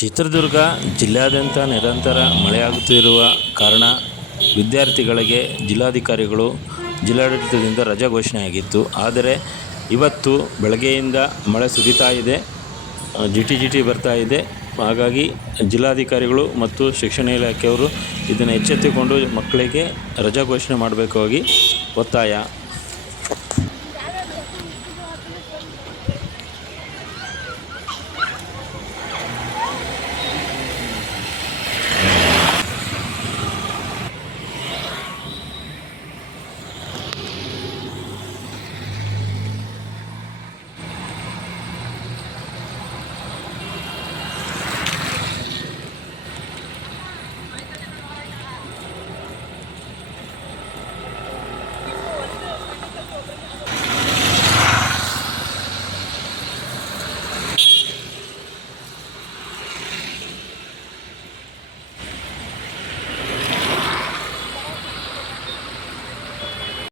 ಚಿತ್ರದುರ್ಗ ಜಿಲ್ಲೆಯಾದ್ಯಂತ ನಿರಂತರ ಮಳೆಯಾಗುತ್ತಿರುವ ಕಾರಣ ವಿದ್ಯಾರ್ಥಿಗಳಿಗೆ ಜಿಲ್ಲಾಧಿಕಾರಿಗಳು ಜಿಲ್ಲಾಡಳಿತದಿಂದ ರಜೆ ಘೋಷಣೆಯಾಗಿತ್ತು. ಆದರೆ ಇವತ್ತು ಬೆಳಗ್ಗೆಯಿಂದ ಮಳೆ ಸುರಿತಾ ಇದೆ, ಜಿಟಿ ಜಿಟಿ ಬರ್ತಾ ಇದೆ. ಹಾಗಾಗಿ ಜಿಲ್ಲಾಧಿಕಾರಿಗಳು ಮತ್ತು ಶಿಕ್ಷಣ ಇಲಾಖೆಯವರು ಇದನ್ನು ಎಚ್ಚೆತ್ತುಕೊಂಡು ಮಕ್ಕಳಿಗೆ ರಜಾ ಘೋಷಣೆ ಮಾಡಬೇಕಾಗಿ ಒತ್ತಾಯ.